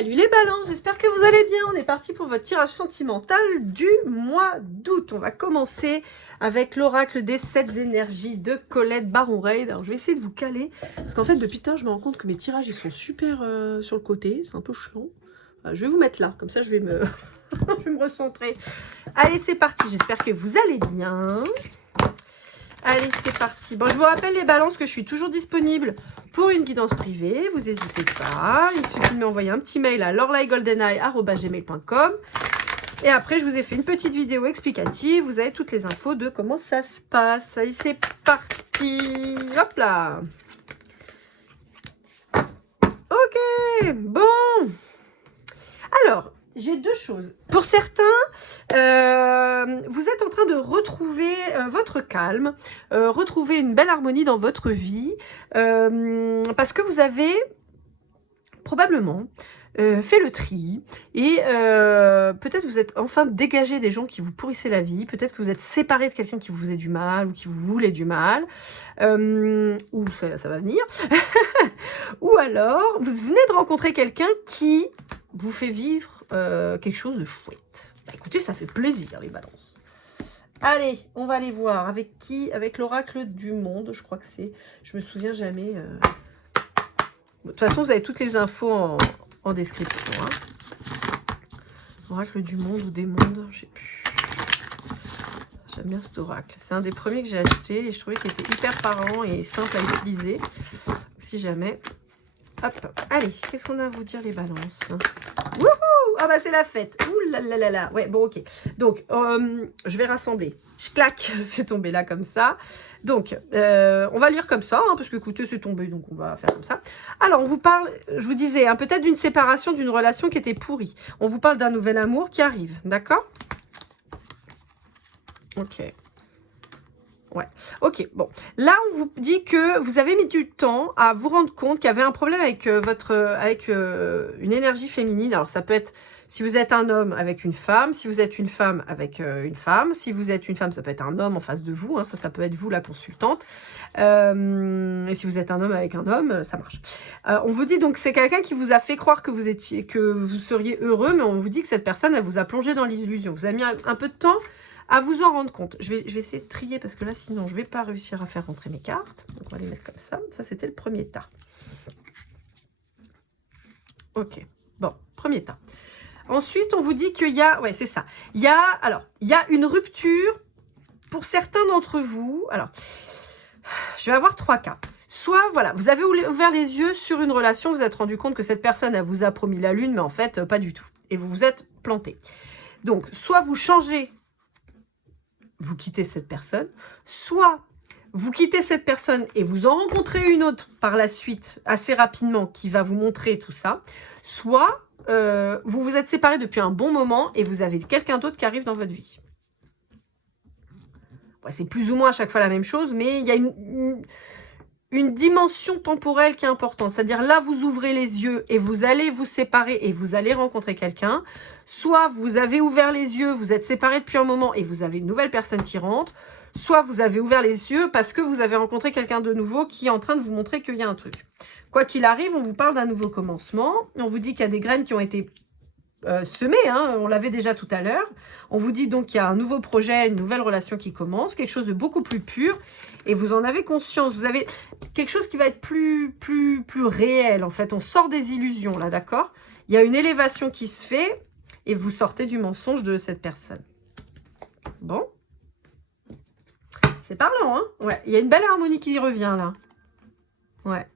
Salut les balances, j'espère que vous allez bien. On est parti pour votre tirage sentimental du mois d'août. On va commencer avec l'oracle des 7 énergies de Colette Baron-Reid. Alors je vais essayer de vous caler, parce qu'en fait depuis tard je me rends compte que mes tirages ils sont super sur le côté, c'est un peu chiant. Je vais vous mettre là, comme ça je vais me, je vais me recentrer. Allez c'est parti, j'espère que vous allez bien. Allez, c'est parti. Bon, je vous rappelle les balances que je suis toujours disponible pour une guidance privée. Vous n'hésitez pas. Il suffit de m'envoyer un petit mail à lorlaigoldeneye@gmail.com. Et après, je vous ai fait une petite vidéo explicative. Vous avez toutes les infos de comment ça se passe. Allez, c'est parti. Hop là. Ok, bon. Alors, j'ai deux choses. Pour certains, vous êtes en train de retrouver votre calme, retrouver une belle harmonie dans votre vie, parce que vous avez probablement fait le tri et peut-être vous êtes enfin dégagé des gens qui vous pourrissaient la vie, peut-être que vous êtes séparé de quelqu'un qui vous faisait du mal ou qui vous voulait du mal, ou ça va venir, ou alors vous venez de rencontrer quelqu'un qui vous fait vivre quelque chose de chouette. Bah, écoutez, ça fait plaisir les balances. Allez, on va aller voir avec qui, avec l'oracle du monde, je crois que c'est, je me souviens jamais. De toute façon, vous avez toutes les infos en description. Hein. Oracle du monde ou des mondes, je sais plus. J'aime bien cet oracle. C'est un des premiers que j'ai acheté et je trouvais qu'il était hyper parlant et simple à utiliser. Si jamais. Hop, allez, qu'est-ce qu'on a à vous dire les balances? Wouhou! Ah bah c'est la fête. Ouh là là là là. Ouais, bon ok. Donc, je vais rassembler. Je claque, c'est tombé là comme ça. Donc, on va lire comme ça, hein, parce que écoutez, c'est tombé, donc on va faire comme ça. Alors, on vous parle, je vous disais, hein, peut-être d'une séparation, d'une relation qui était pourrie. On vous parle d'un nouvel amour qui arrive, d'accord? Ok. Ouais, ok, bon. Là, on vous dit que vous avez mis du temps à vous rendre compte qu'il y avait un problème avec une énergie féminine. Alors, ça peut être, si vous êtes un homme avec une femme, si vous êtes une femme avec une femme, si vous êtes une femme, ça peut être un homme en face de vous, hein, ça peut être vous, la consultante. Et si vous êtes un homme avec un homme, ça marche. On vous dit donc que c'est quelqu'un qui vous a fait croire que vous seriez heureux, mais on vous dit que cette personne, elle vous a plongé dans l'illusion. Vous avez mis un peu de temps à vous en rendre compte. Je vais essayer de trier parce que là, sinon, je ne vais pas réussir à faire rentrer mes cartes. Donc, on va les mettre comme ça. Ça, c'était le premier tas. Ok. Bon, premier tas. Ensuite, on vous dit qu'il y a... Ouais, c'est ça. Il y a une rupture pour certains d'entre vous. Alors, je vais avoir 3 cas. Soit, voilà, vous avez ouvert les yeux sur une relation, vous vous êtes rendu compte que cette personne, elle vous a promis la lune, mais en fait, pas du tout. Et vous vous êtes planté. Donc, soit vous changez, vous quittez cette personne, soit vous quittez cette personne et vous en rencontrez une autre par la suite, assez rapidement, qui va vous montrer tout ça, soit vous vous êtes séparés depuis un bon moment et vous avez quelqu'un d'autre qui arrive dans votre vie. Ouais, c'est plus ou moins à chaque fois la même chose, mais il y a une dimension temporelle qui est importante. C'est-à-dire là, vous ouvrez les yeux et vous allez vous séparer et vous allez rencontrer quelqu'un. Soit vous avez ouvert les yeux, vous êtes séparés depuis un moment et vous avez une nouvelle personne qui rentre. Soit vous avez ouvert les yeux parce que vous avez rencontré quelqu'un de nouveau qui est en train de vous montrer qu'il y a un truc. Quoi qu'il arrive, on vous parle d'un nouveau commencement. On vous dit qu'il y a des graines qui ont été semées, hein, on l'avait déjà tout à l'heure. On vous dit donc qu'il y a un nouveau projet, une nouvelle relation qui commence, quelque chose de beaucoup plus pur. Et vous en avez conscience. Vous avez quelque chose qui va être plus réel, en fait. On sort des illusions, là, d'accord? Il y a une élévation qui se fait et vous sortez du mensonge de cette personne. Bon. C'est parlant, hein? Ouais, il y a une belle harmonie qui revient, là. Ouais.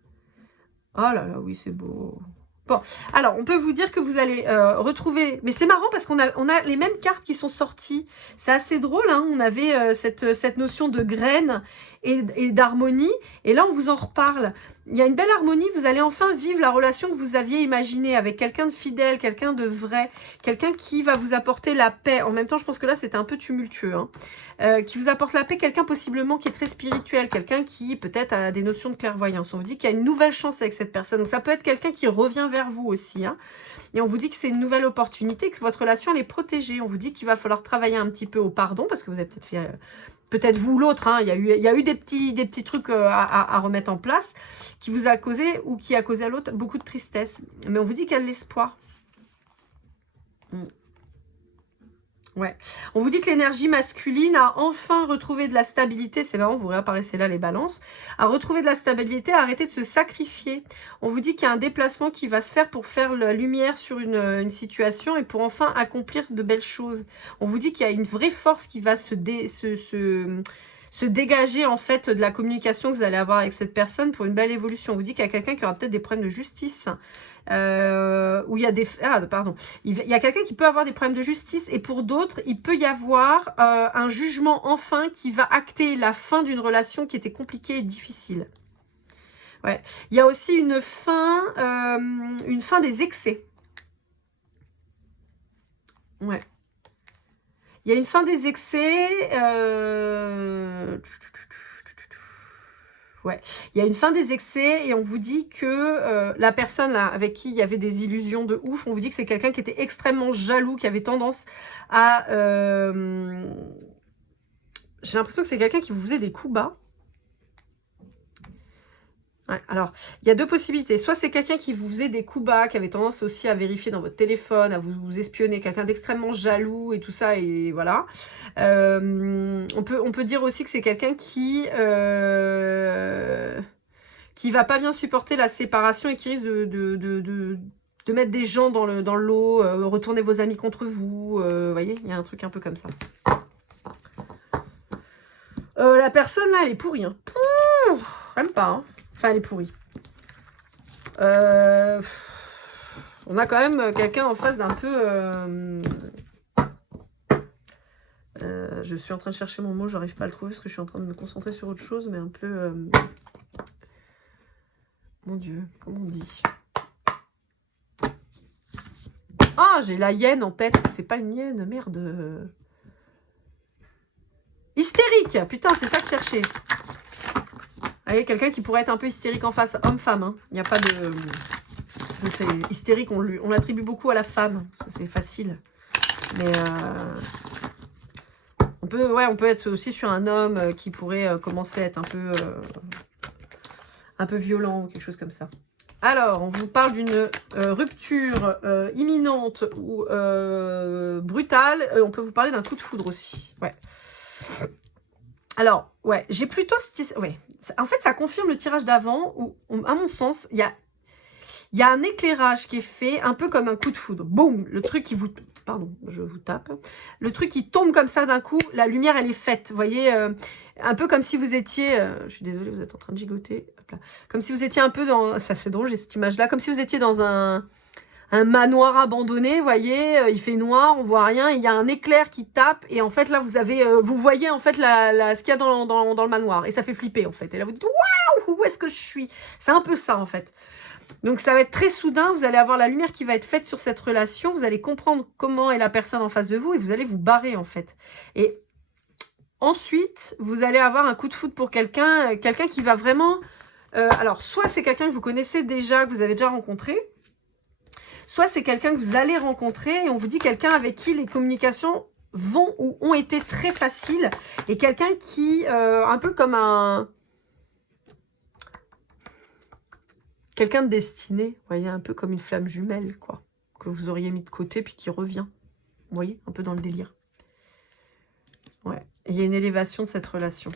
Oh là là, oui, c'est beau. Bon, alors, on peut vous dire que vous allez retrouver... Mais c'est marrant parce qu'on a les mêmes cartes qui sont sorties. C'est assez drôle, hein. On avait cette notion de graines et d'harmonie. Et là, on vous en reparle. Il y a une belle harmonie. Vous allez enfin vivre la relation que vous aviez imaginée avec quelqu'un de fidèle, quelqu'un de vrai, quelqu'un qui va vous apporter la paix. En même temps, je pense que là, c'était un peu tumultueux. Hein. Qui vous apporte la paix, quelqu'un possiblement qui est très spirituel, quelqu'un qui peut-être a des notions de clairvoyance. On vous dit qu'il y a une nouvelle chance avec cette personne. Donc, ça peut être quelqu'un qui revient vers vous aussi. Hein. Et on vous dit que c'est une nouvelle opportunité, que votre relation, elle est protégée. On vous dit qu'il va falloir travailler un petit peu au pardon, parce que vous avez peut-être fait... peut-être vous ou l'autre, hein, il y a eu des petits trucs à remettre en place qui vous a causé ou qui a causé à l'autre beaucoup de tristesse. Mais on vous dit qu'il y a de l'espoir. Ouais. On vous dit que l'énergie masculine a enfin retrouvé de la stabilité. C'est marrant, vous réapparaissez là les balances. A retrouvé de la stabilité, a arrêté de se sacrifier. On vous dit qu'il y a un déplacement qui va se faire pour faire la lumière sur une situation et pour enfin accomplir de belles choses. On vous dit qu'il y a une vraie force qui va se dégager en fait de la communication que vous allez avoir avec cette personne pour une belle évolution. On vous dit qu'il y a quelqu'un qui aura peut-être des problèmes de justice. Où il y a des... Ah, pardon. Il y a quelqu'un qui peut avoir des problèmes de justice et pour d'autres, il peut y avoir un jugement enfin qui va acter la fin d'une relation qui était compliquée et difficile. Ouais. Il y a aussi une fin des excès. Ouais. Il y a une fin des excès. Ouais, il y a une fin des excès et on vous dit que la personne là, avec qui il y avait des illusions de ouf, on vous dit que c'est quelqu'un qui était extrêmement jaloux, qui avait tendance à... J'ai l'impression que c'est quelqu'un qui vous faisait des coups bas. Ouais, alors, il y a deux possibilités. Soit c'est quelqu'un qui vous faisait des coups bas, qui avait tendance aussi à vérifier dans votre téléphone, à vous espionner, quelqu'un d'extrêmement jaloux et tout ça, et voilà. On peut dire aussi que c'est quelqu'un qui va pas bien supporter la séparation et qui risque de mettre des gens dans le lot, retourner vos amis contre vous. Vous voyez, il y a un truc un peu comme ça. La personne là, elle est pourrie. Hein. Même pas, hein. Enfin, elle est pourrie. On a quand même quelqu'un en face d'un peu... je suis en train de chercher mon mot, j'arrive pas à le trouver parce que je suis en train de me concentrer sur autre chose, mais un peu... Mon Dieu, comment on dit? Ah, j'ai la hyène en tête. C'est pas une hyène, merde. Hystérique. Putain, c'est ça que je cherchais. Vous voyez, quelqu'un qui pourrait être un peu hystérique en face, homme-femme. Hein. Il n'y a pas de... C'est hystérique, on l'attribue beaucoup à la femme. Parce que c'est facile. Mais... on peut être aussi sur un homme qui pourrait commencer à être un peu violent ou quelque chose comme ça. Alors, on vous parle d'une rupture imminente ou brutale. On peut vous parler d'un coup de foudre aussi. Ouais. Alors, ouais, j'ai plutôt... Ouais. En fait, ça confirme le tirage d'avant où, à mon sens, il y a un éclairage qui est fait un peu comme un coup de foudre. Boum, le truc qui vous... Pardon, je vous tape. Le truc qui tombe comme ça d'un coup, la lumière, elle est faite. Vous voyez, un peu comme si vous étiez... je suis désolée, vous êtes en train de gigoter. Hop là. Comme si vous étiez un peu dans... Ça, c'est drôle, j'ai cette image-là. Comme si vous étiez dans un manoir abandonné, vous voyez, il fait noir, on voit rien, il y a un éclair qui tape, et en fait, là, vous voyez, en fait, ce qu'il y a dans le manoir, et ça fait flipper, en fait. Et là, vous dites, waouh, où est-ce que je suis? C'est un peu ça, en fait. Donc, ça va être très soudain, vous allez avoir la lumière qui va être faite sur cette relation, vous allez comprendre comment est la personne en face de vous, et vous allez vous barrer, en fait. Et ensuite, vous allez avoir un coup de foudre pour quelqu'un qui va vraiment... alors, soit c'est quelqu'un que vous connaissez déjà, que vous avez déjà rencontré, soit c'est quelqu'un que vous allez rencontrer et on vous dit quelqu'un avec qui les communications vont ou ont été très faciles et quelqu'un qui, un peu comme quelqu'un de destiné, vous voyez, un peu comme une flamme jumelle, quoi, que vous auriez mis de côté puis qui revient. Vous voyez, un peu dans le délire. Ouais, et il y a une élévation de cette relation.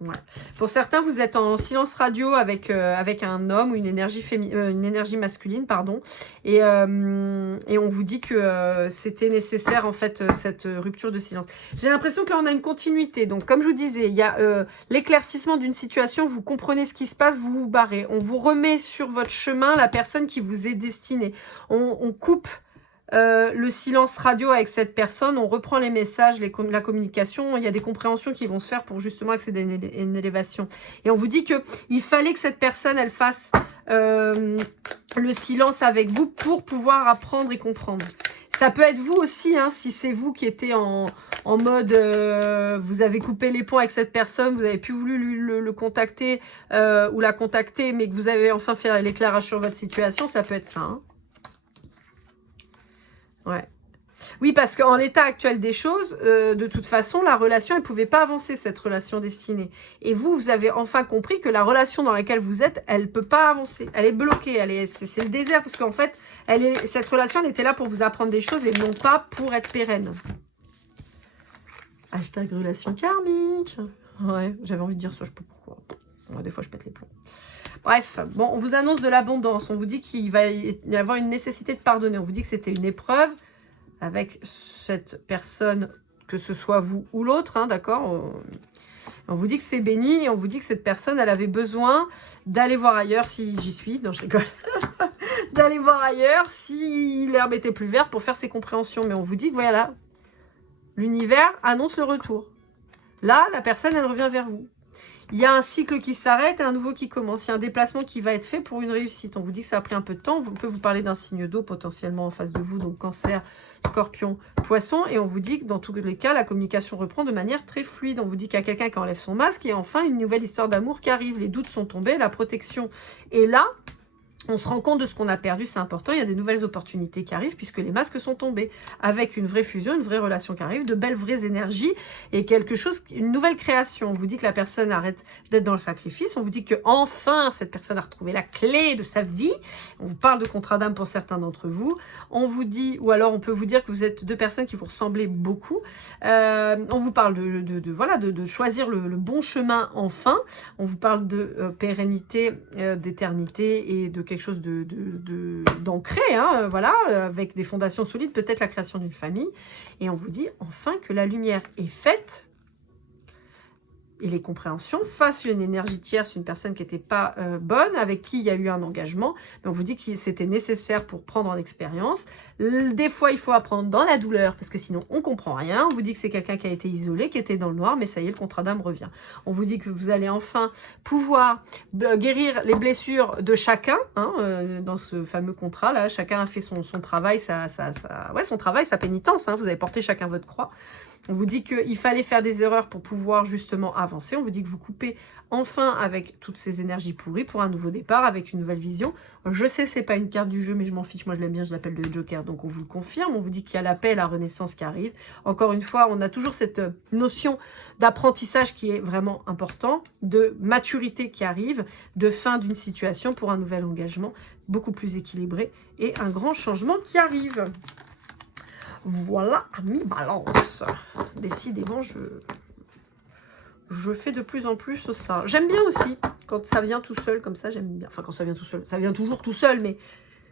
Ouais. Pour certains, vous êtes en silence radio avec un homme ou une énergie masculine, pardon, et on vous dit que c'était nécessaire, en fait, cette rupture de silence. J'ai l'impression que là, on a une continuité. Donc, comme je vous disais, il y a l'éclaircissement d'une situation, vous comprenez ce qui se passe, vous vous barrez. On vous remet sur votre chemin la personne qui vous est destinée. On coupe... le silence radio avec cette personne, on reprend les messages, la communication, il y a des compréhensions qui vont se faire pour justement accéder à une élévation. Et on vous dit qu'il fallait que cette personne, elle fasse le silence avec vous pour pouvoir apprendre et comprendre. Ça peut être vous aussi, hein, si c'est vous qui étiez en mode, vous avez coupé les ponts avec cette personne, vous n'avez plus voulu le contacter ou la contacter, mais que vous avez enfin fait l'éclairage sur votre situation, ça peut être ça, hein. Ouais. Oui, parce qu'en l'état actuel des choses, de toute façon, la relation, elle ne pouvait pas avancer, cette relation destinée. Et vous, vous avez enfin compris que la relation dans laquelle vous êtes, elle ne peut pas avancer. Elle est bloquée, c'est le désert, parce qu'en fait, cette relation, elle était là pour vous apprendre des choses et non pas pour être pérenne. Hashtag relation karmique. Ouais, j'avais envie de dire ça, je sais pas pourquoi. Ouais, des fois, je pète les plombs. Bref, bon, on vous annonce de l'abondance. On vous dit qu'il va y avoir une nécessité de pardonner. On vous dit que c'était une épreuve avec cette personne, que ce soit vous ou l'autre, hein, d'accord? On vous dit que c'est béni et on vous dit que cette personne, elle avait besoin d'aller voir ailleurs, si j'y suis, non je rigole, d'aller voir ailleurs si l'herbe était plus verte pour faire ses compréhensions. Mais on vous dit que voilà, l'univers annonce le retour. Là, la personne, elle revient vers vous. Il y a un cycle qui s'arrête et un nouveau qui commence. Il y a un déplacement qui va être fait pour une réussite. On vous dit que ça a pris un peu de temps. On peut vous parler d'un signe d'eau potentiellement en face de vous, donc cancer, scorpion, poisson. Et on vous dit que dans tous les cas, la communication reprend de manière très fluide. On vous dit qu'il y a quelqu'un qui enlève son masque et enfin une nouvelle histoire d'amour qui arrive. Les doutes sont tombés, la protection est là. On se rend compte de ce qu'on a perdu, c'est important, il y a des nouvelles opportunités qui arrivent puisque les masques sont tombés, avec une vraie fusion, une vraie relation qui arrive, de belles vraies énergies et quelque chose, une nouvelle création. On vous dit que la personne arrête d'être dans le sacrifice, on vous dit que enfin cette personne a retrouvé la clé de sa vie, on vous parle de contrat d'âme pour certains d'entre vous, on vous dit, ou alors on peut vous dire que vous êtes deux personnes qui vous ressemblez beaucoup, on vous parle de choisir le bon chemin enfin, on vous parle de pérennité, d'éternité et de quelque chose d'ancré, hein, voilà, avec des fondations solides, peut-être la création d'une famille. Et on vous dit enfin que la lumière est faite et les compréhensions face à une énergie tierce, une personne qui n'était pas bonne, avec qui il y a eu un engagement. Mais on vous dit que c'était nécessaire pour prendre en expérience. Des fois, il faut apprendre dans la douleur, parce que sinon, on ne comprend rien. On vous dit que c'est quelqu'un qui a été isolé, qui était dans le noir, mais ça y est, le contrat d'âme revient. On vous dit que vous allez enfin pouvoir guérir les blessures de chacun, hein, dans ce fameux contrat-là. Chacun a fait son travail, son travail, sa pénitence. Hein, vous avez porté chacun votre croix. On vous dit qu'il fallait faire des erreurs pour pouvoir justement avancer. On vous dit que vous coupez enfin avec toutes ces énergies pourries pour un nouveau départ, avec une nouvelle vision. Je sais que ce n'est pas une carte du jeu, mais je m'en fiche. Moi, je l'aime bien, je l'appelle le Joker. Donc, on vous le confirme. On vous dit qu'il y a la paix et la renaissance qui arrivent. Encore une fois, on a toujours cette notion d'apprentissage qui est vraiment important, de maturité qui arrive, de fin d'une situation pour un nouvel engagement beaucoup plus équilibré et un grand changement qui arrive. Voilà, amis balance. Décidément, je fais de plus en plus ça. J'aime bien aussi, quand ça vient tout seul, comme ça, j'aime bien. Enfin, quand ça vient tout seul, ça vient toujours tout seul, mais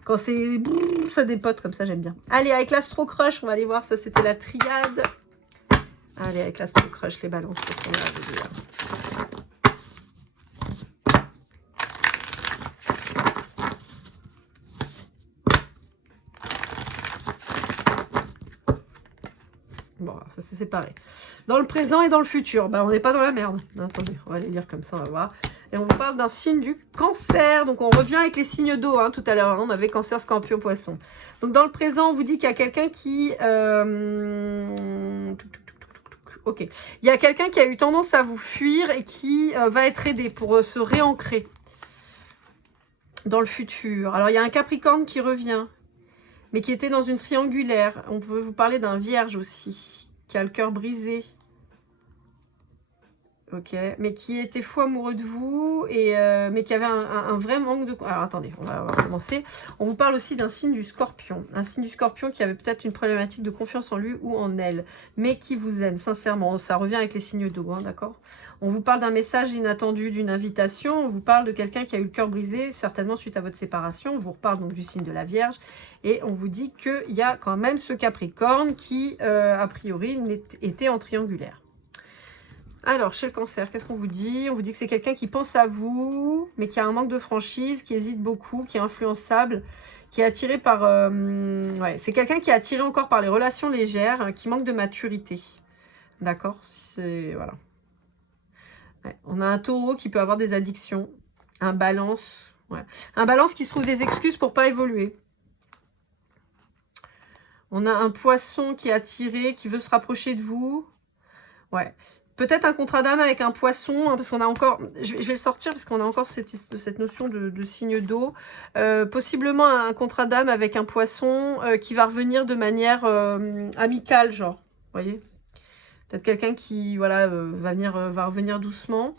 quand ça dépote comme ça, j'aime bien. Allez, avec l'Astro Crush, on va aller voir, ça c'était la triade. Allez, avec l'Astro Crush, les balances, qu'est-ce qu'on a à vous dire ? Bon, ça c'est séparé. Dans le présent et dans le futur, on n'est pas dans la merde. Attendez, on va les lire comme ça, on va voir. Et on vous parle d'un signe du cancer. Donc on revient avec les signes d'eau, hein, tout à l'heure. On avait cancer, scorpion, poisson. Donc dans le présent, on vous dit qu'il y a quelqu'un qui... Ok. Il y a quelqu'un qui a eu tendance à vous fuir et qui va être aidé pour se réancrer dans le futur. Alors il y a un Capricorne qui revient, mais qui était dans une triangulaire. On peut vous parler d'un Vierge aussi, qui a le cœur brisé. Ok, mais qui était fou amoureux de vous, et mais qui avait un vrai manque de... Alors attendez, on va commencer. On vous parle aussi d'un signe du Scorpion. Un signe du Scorpion qui avait peut-être une problématique de confiance en lui ou en elle, mais qui vous aime, sincèrement. Ça revient avec les signes d'eau, hein, d'accord? On vous parle d'un message inattendu, d'une invitation. On vous parle de quelqu'un qui a eu le cœur brisé, certainement suite à votre séparation. On vous reparle donc du signe de la Vierge. Et on vous dit qu'il y a quand même ce Capricorne qui, a priori, était en triangulaire. Alors, chez le cancer, qu'est-ce qu'on vous dit? On vous dit que c'est quelqu'un qui pense à vous, mais qui a un manque de franchise, qui hésite beaucoup, qui est influençable, qui est attiré par... ouais, c'est quelqu'un qui est attiré encore par les relations légères, hein, qui manque de maturité. D'accord? Voilà. Ouais. On a un taureau qui peut avoir des addictions, un balance. Ouais. Un balance qui se trouve des excuses pour pas évoluer. On a un poisson qui est attiré, qui veut se rapprocher de vous. Ouais. Peut-être un contrat d'âme avec un poisson, hein, parce qu'on a encore, je vais le sortir parce qu'on a encore cette notion de signe d'eau. Possiblement un contrat d'âme avec un poisson qui va revenir de manière amicale, genre, vous voyez. Peut-être quelqu'un qui, voilà, va revenir doucement.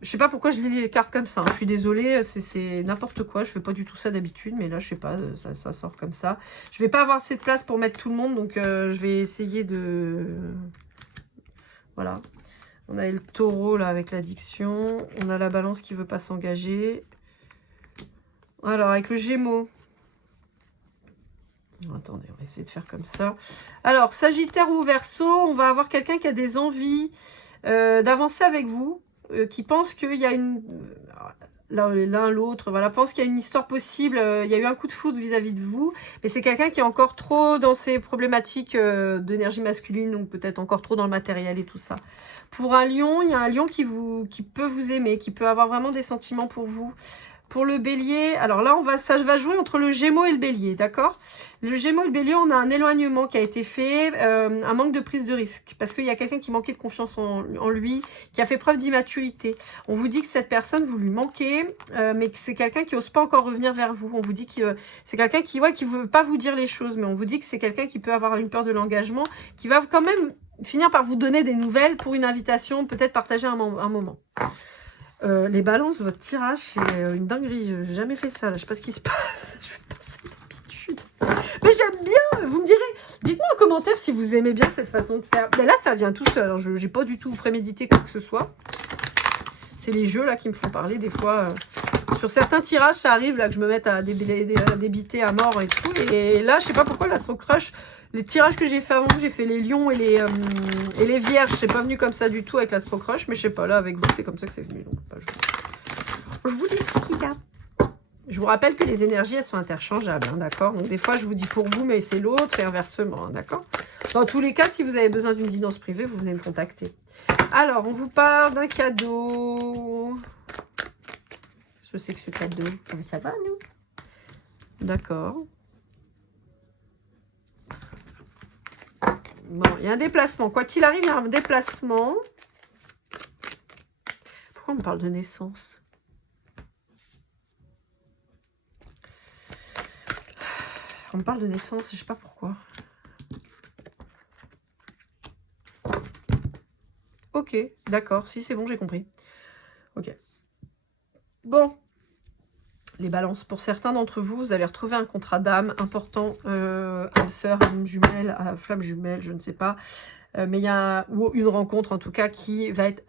Je sais pas pourquoi je lis les cartes comme ça, hein. Je suis désolée, c'est n'importe quoi. Je fais pas du tout ça d'habitude, mais là, je sais pas, ça sort comme ça. Je vais pas avoir cette place pour mettre tout le monde, donc je vais essayer de... Voilà. On a le taureau, là, avec l'addiction. On a la balance qui veut pas s'engager. Alors, avec le gémeau. Attendez, on va essayer de faire comme ça. Alors, Sagittaire ou Verseau, on va avoir quelqu'un qui a des envies d'avancer avec vous. Qui pense qu'il y a une... L'un, l'autre, voilà, pense qu'il y a une histoire possible, il y a eu un coup de foudre vis-à-vis de vous, mais c'est quelqu'un qui est encore trop dans ses problématiques d'énergie masculine, donc peut-être encore trop dans le matériel et tout ça. Pour un lion, il y a un lion qui peut vous aimer, qui peut avoir vraiment des sentiments pour vous. Pour le bélier, alors là, ça va jouer entre le gémeau et le bélier, d'accord? Le gémeau et le bélier, on a un éloignement qui a été fait, un manque de prise de risque, parce qu'il y a quelqu'un qui manquait de confiance en lui, qui a fait preuve d'immaturité. On vous dit que cette personne, vous lui manquez, mais que c'est quelqu'un qui n'ose pas encore revenir vers vous. On vous dit que c'est quelqu'un qui veut pas vous dire les choses, mais on vous dit que c'est quelqu'un qui peut avoir une peur de l'engagement, qui va quand même finir par vous donner des nouvelles pour une invitation, peut-être partager un moment. Les balances, votre tirage, c'est une dinguerie. J'ai jamais fait ça, là. Je sais pas ce qui se passe. Je fais pas ça d'habitude. Mais j'aime bien. Vous me direz, dites-moi en commentaire si vous aimez bien cette façon de faire. Mais là, ça vient tout seul. Alors, je n'ai pas du tout prémédité quoi que ce soit. C'est les jeux là qui me font parler des fois. Sur certains tirages, ça arrive là que je me mette à débiter à mort et tout. Et là, je sais pas pourquoi l'Astro Crush, les tirages que j'ai fait avant, j'ai fait les lions et les vierges, c'est pas venu comme ça du tout avec l'Astro Crush, mais je sais pas, là avec vous, c'est comme ça que c'est venu. Donc, je vous dis ce qu'il y a. Je vous rappelle que les énergies, elles sont interchangeables, hein, d'accord? Donc des fois, je vous dis pour vous, mais c'est l'autre et inversement, hein, d'accord? Dans tous les cas, si vous avez besoin d'une guidance privée, vous venez me contacter. Alors, on vous parle d'un cadeau. Je sais que ce cadeau, ça va, nous? D'accord. Bon, il y a un déplacement. Quoi qu'il arrive, il y a un déplacement. Pourquoi on me parle de naissance? On me parle de naissance, je sais pas pourquoi. Ok, d'accord. Si, c'est bon, j'ai compris. Ok. Bon. Les balances. Pour certains d'entre vous, vous allez retrouver un contrat d'âme important. Âme sœur, âme jumelle, flamme jumelle, je ne sais pas. Mais il y a ou une rencontre en tout cas qui va être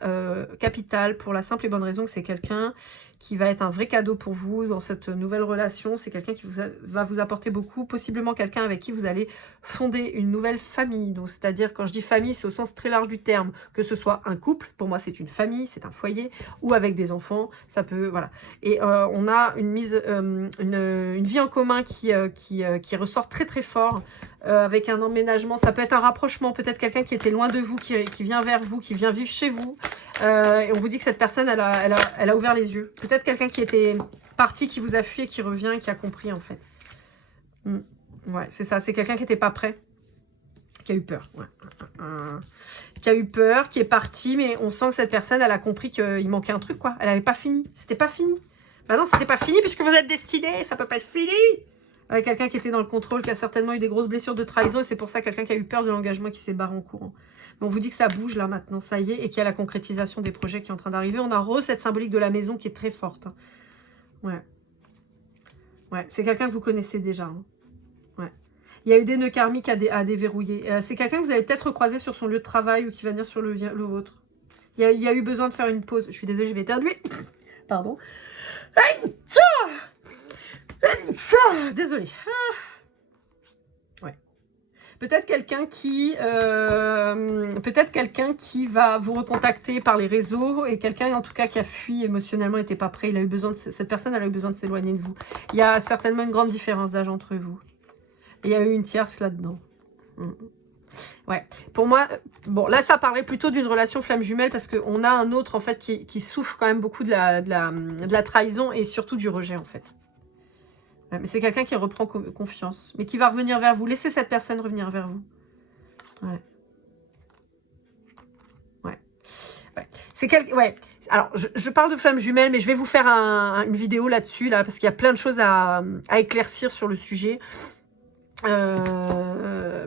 capitale pour la simple et bonne raison que c'est quelqu'un qui va être un vrai cadeau pour vous dans cette nouvelle relation. C'est quelqu'un qui va vous apporter beaucoup, possiblement quelqu'un avec qui vous allez fonder une nouvelle famille. Donc c'est-à-dire, quand je dis famille, c'est au sens très large du terme, que ce soit un couple, pour moi c'est une famille, c'est un foyer, ou avec des enfants, ça peut, voilà. Et on a une vie en commun qui ressort très très fort. Avec un emménagement, ça peut être un rapprochement, peut-être quelqu'un qui était loin de vous, qui vient vers vous, qui vient vivre chez vous. Et on vous dit que cette personne, elle a ouvert les yeux. Peut-être quelqu'un qui était parti, qui vous a fui et qui revient et qui a compris en fait. Ouais, c'est ça, c'est quelqu'un qui n'était pas prêt, qui a eu peur. Ouais. Qui a eu peur, qui est parti, mais on sent que cette personne, elle a compris qu'il manquait un truc, quoi. Elle n'avait pas fini, c'était pas fini. Bah non, c'était pas fini puisque vous êtes destiné, ça peut pas être fini. Avec quelqu'un qui était dans le contrôle, qui a certainement eu des grosses blessures de trahison, et c'est pour ça quelqu'un qui a eu peur de l'engagement qui s'est barré en courant. Mais on vous dit que ça bouge là maintenant, ça y est, et qu'il y a la concrétisation des projets qui est en train d'arriver. On a cette symbolique de la maison qui est très forte. Hein. Ouais. Ouais, c'est quelqu'un que vous connaissez déjà. Hein. Ouais. Il y a eu des nœuds karmiques à déverrouiller. C'est quelqu'un que vous allez peut-être croiser sur son lieu de travail ou qui va venir sur le vôtre. Il y a eu besoin de faire une pause. Je suis désolée, je vais éternuer. Pardon. Désolée. Ouais. Peut-être quelqu'un qui va vous recontacter par les réseaux et quelqu'un en tout cas qui a fui émotionnellement, n'était pas prêt. Cette personne elle a eu besoin de s'éloigner de vous. Il y a certainement une grande différence d'âge entre vous. Et il y a eu une tierce là-dedans. Ouais. Pour moi, bon là ça parlait plutôt d'une relation flamme jumelle parce qu'on a un autre en fait qui souffre quand même beaucoup de la trahison et surtout du rejet en fait. Mais c'est quelqu'un qui reprend confiance, mais qui va revenir vers vous. Laissez cette personne revenir vers vous. Ouais. Ouais. Alors, je parle de flammes jumelles, mais je vais vous faire une vidéo là-dessus, là, parce qu'il y a plein de choses à éclaircir sur le sujet.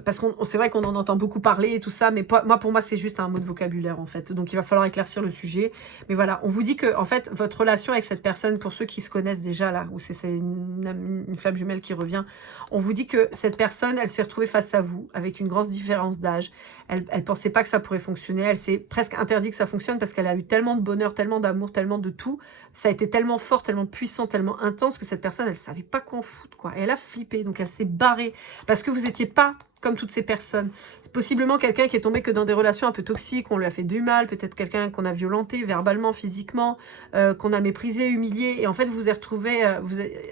Parce qu'on c'est vrai qu'on en entend beaucoup parler et tout ça, mais pour moi c'est juste un mot de vocabulaire en fait, donc il va falloir éclaircir le sujet. Mais voilà, on vous dit que en fait votre relation avec cette personne, pour ceux qui se connaissent déjà là, où c'est une flamme jumelle qui revient, on vous dit que cette personne, elle s'est retrouvée face à vous avec une grande différence d'âge. Elle pensait pas que ça pourrait fonctionner, elle s'est presque interdit que ça fonctionne parce qu'elle a eu tellement de bonheur, tellement d'amour, tellement de tout, ça a été tellement fort, tellement puissant, tellement intense que cette personne, elle savait pas quoi en foutre quoi, et elle a flippé, donc elle s'est barrée. Parce que vous n'étiez pas comme toutes ces personnes. C'est possiblement quelqu'un qui est tombé que dans des relations un peu toxiques, on lui a fait du mal, peut-être quelqu'un qu'on a violenté verbalement, physiquement, qu'on a méprisé, humilié, et en fait vous vous êtes retrouvé,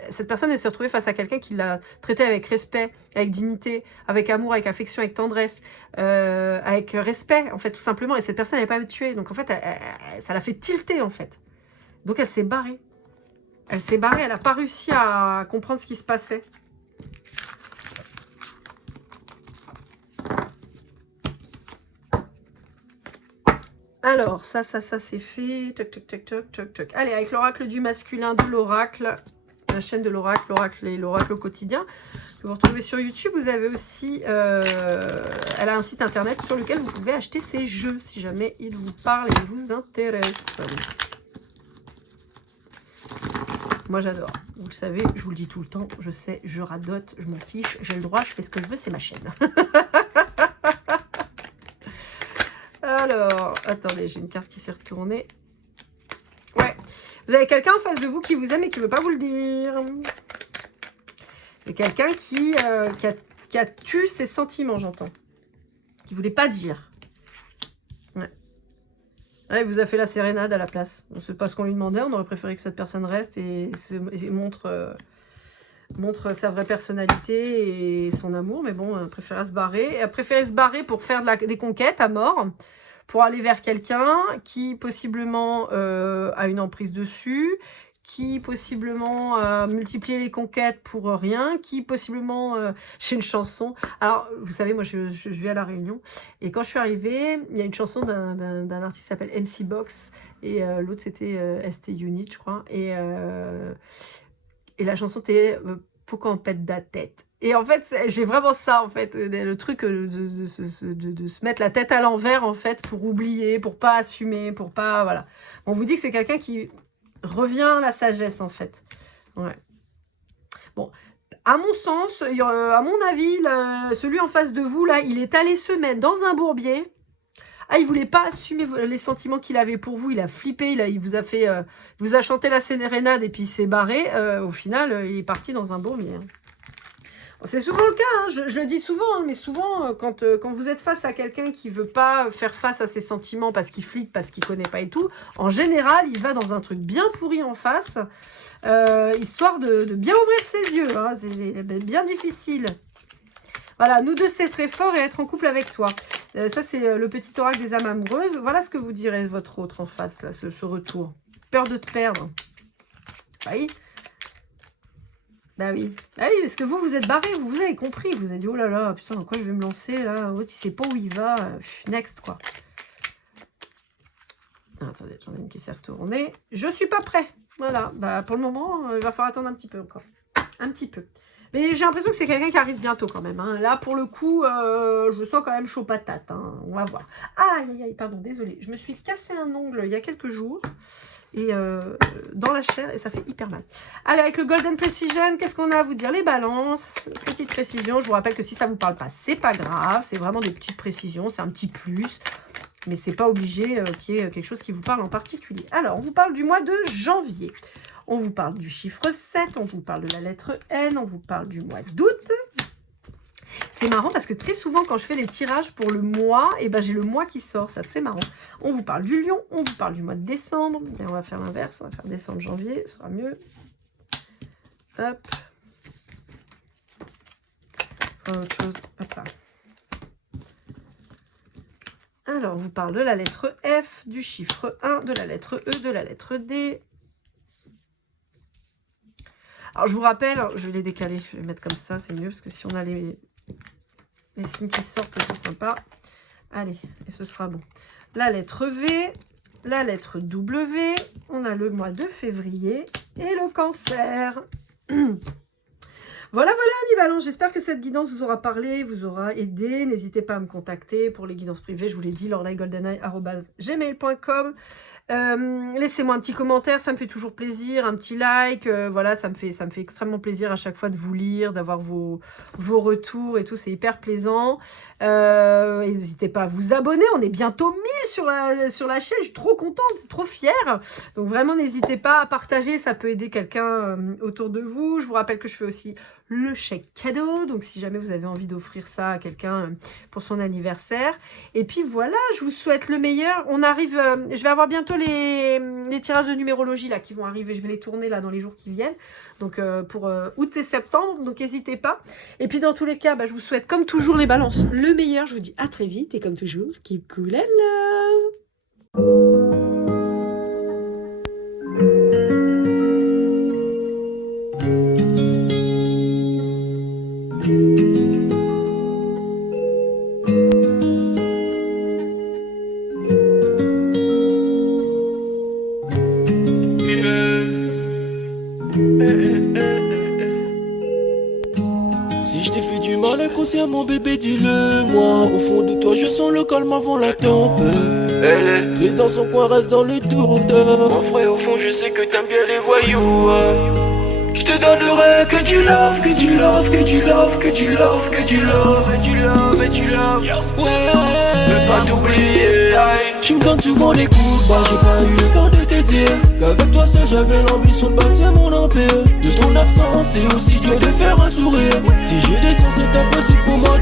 cette personne elle s'est retrouvée face à quelqu'un qui l'a traité avec respect, avec dignité, avec amour, avec affection, avec tendresse, avec respect, en fait, tout simplement, et cette personne n'avait pas tué, donc en fait, ça l'a fait tilter, en fait. Donc elle s'est barrée. Elle s'est barrée, elle n'a pas réussi à comprendre ce qui se passait. Alors, ça c'est fait. Toc, toc, toc, toc, toc, toc. Allez, avec l'oracle du masculin de l'oracle, la chaîne de l'oracle, l'oracle et l'oracle au quotidien, que vous retrouvez sur YouTube. Vous avez aussi, elle a un site internet sur lequel vous pouvez acheter ses jeux, si jamais il vous parle et vous intéresse. Moi, j'adore. Vous le savez, je vous le dis tout le temps. Je sais, je radote, je m'en fiche. J'ai le droit, je fais ce que je veux, c'est ma chaîne. Alors, attendez, j'ai une carte qui s'est retournée. Ouais. Vous avez quelqu'un en face de vous qui vous aime et qui ne veut pas vous le dire. C'est quelqu'un qui a tué ses sentiments, j'entends. Qui ne voulait pas dire. Ouais. Ouais, il vous a fait la sérénade à la place. On ne sait pas ce qu'on lui demandait. On aurait préféré que cette personne reste et montre sa vraie personnalité et son amour. Mais bon, elle préférait se barrer. Elle préférait se barrer pour faire des conquêtes à mort. Pour aller vers quelqu'un qui possiblement a une emprise dessus, qui possiblement a multiplié les conquêtes pour rien, qui possiblement... j'ai une chanson. Alors, vous savez, moi, je vais à La Réunion. Et quand je suis arrivée, il y a une chanson d'un artiste qui s'appelle MC Box. Et l'autre, c'était ST Unit, je crois. Et la chanson était « Faut qu'on pète la tête ». Et en fait, j'ai vraiment ça, en fait, le truc de se mettre la tête à l'envers, en fait, pour oublier, pour pas assumer, pour pas, voilà. On vous dit que c'est quelqu'un qui revient à la sagesse, en fait. Ouais. Bon, à mon sens, à mon avis, celui en face de vous, là, il est allé se mettre dans un bourbier. Ah, il voulait pas assumer les sentiments qu'il avait pour vous, il a flippé, il vous a fait, vous a chanté la sérénade et puis il s'est barré. Au final, il est parti dans un bourbier. C'est souvent le cas, hein. Je le dis souvent, hein, mais souvent, quand vous êtes face à quelqu'un qui ne veut pas faire face à ses sentiments parce qu'il flippe, parce qu'il ne connaît pas et tout, en général, il va dans un truc bien pourri en face, histoire de bien ouvrir ses yeux. Hein. C'est bien difficile. Voilà, nous deux, c'est très fort et être en couple avec toi. Ça, c'est le petit oracle des âmes amoureuses. Voilà ce que vous direz votre autre en face, là, ce retour. Peur de te perdre. Oui. Bah oui. Ah oui, parce que vous êtes barré, vous avez compris. Vous avez dit, oh là là, putain, dans quoi je vais me lancer, là. L'autre, il sait pas où il va. Next, quoi. Ah, attendez, j'en ai une qui s'est retournée. Je suis pas prêt. Voilà. Bah, pour le moment, il va falloir attendre un petit peu encore. Un petit peu. Mais j'ai l'impression que c'est quelqu'un qui arrive bientôt quand même. Hein. Là, pour le coup, je me sens quand même chaud patate. Hein. On va voir. Aïe, aïe, aïe, pardon, désolée. Je me suis cassé un ongle il y a quelques jours. Et dans la chair, et ça fait hyper mal. Allez, avec le Golden Precision, qu'est-ce qu'on a à vous dire? Les balances, petite précision. Je vous rappelle que si ça ne vous parle pas, c'est pas grave. C'est vraiment des petites précisions, c'est un petit plus. Mais c'est pas obligé qu'il y ait quelque chose qui vous parle en particulier. Alors, on vous parle du mois de janvier. On vous parle du chiffre 7, on vous parle de la lettre N, on vous parle du mois d'août. C'est marrant parce que très souvent, quand je fais les tirages pour le mois, et ben j'ai le mois qui sort, ça c'est marrant. On vous parle du lion, on vous parle du mois de décembre, et on va faire l'inverse, on va faire décembre, janvier, ce sera mieux. Hop. Ce sera autre chose, hop là. Alors, on vous parle de la lettre F, du chiffre 1, de la lettre E, de la lettre D. Alors, je vous rappelle, je vais les décaler, je vais les mettre comme ça, c'est mieux, parce que si on a les signes qui sortent, c'est plus sympa. Allez, et ce sera bon. La lettre V, la lettre W, on a le mois de février et le cancer. Voilà, mes balances, j'espère que cette guidance vous aura parlé, vous aura aidé. N'hésitez pas à me contacter pour les guidances privées, je vous l'ai dit, lorlaigoldeneye@gmail.com. Laissez-moi un petit commentaire, ça me fait toujours plaisir, un petit like, voilà, ça me fait extrêmement plaisir à chaque fois de vous lire, d'avoir vos retours et tout, c'est hyper plaisant. N'hésitez pas à vous abonner, on est bientôt 1000 sur la chaîne, je suis trop contente, trop fière. Donc vraiment, n'hésitez pas à partager, ça peut aider quelqu'un autour de vous. Je vous rappelle que je fais aussi le chèque cadeau, donc si jamais vous avez envie d'offrir ça à quelqu'un pour son anniversaire. Et puis voilà, je vous souhaite le meilleur. On arrive, je vais avoir bientôt les tirages de numérologie là qui vont arriver, je vais les tourner là dans les jours qui viennent, donc pour août et septembre, donc n'hésitez pas. Et puis dans tous les cas, je vous souhaite comme toujours les balances le meilleur, je vous dis à très vite et comme toujours, keep cool and love. Si je t'ai fait du mal inconsciemment bébé dis-le moi. Au fond de toi je sens le calme avant la tempête. Elle est triste dans son coin, reste dans le doute. Mon frère au fond je sais que t'aimes bien les voyous. Je te donnerai que du love, que du love, que du love, que du love, que du love, que du love, que du love. Ouais, je veux pas t'oublier. Tu me donnes souvent des coups, j'ai pas eu le temps de te dire qu'avec toi seul j'avais l'ambition de bâtir mon empire. De ton absence c'est aussi dur de faire un sourire. Si je descends c'est impossible pour moi de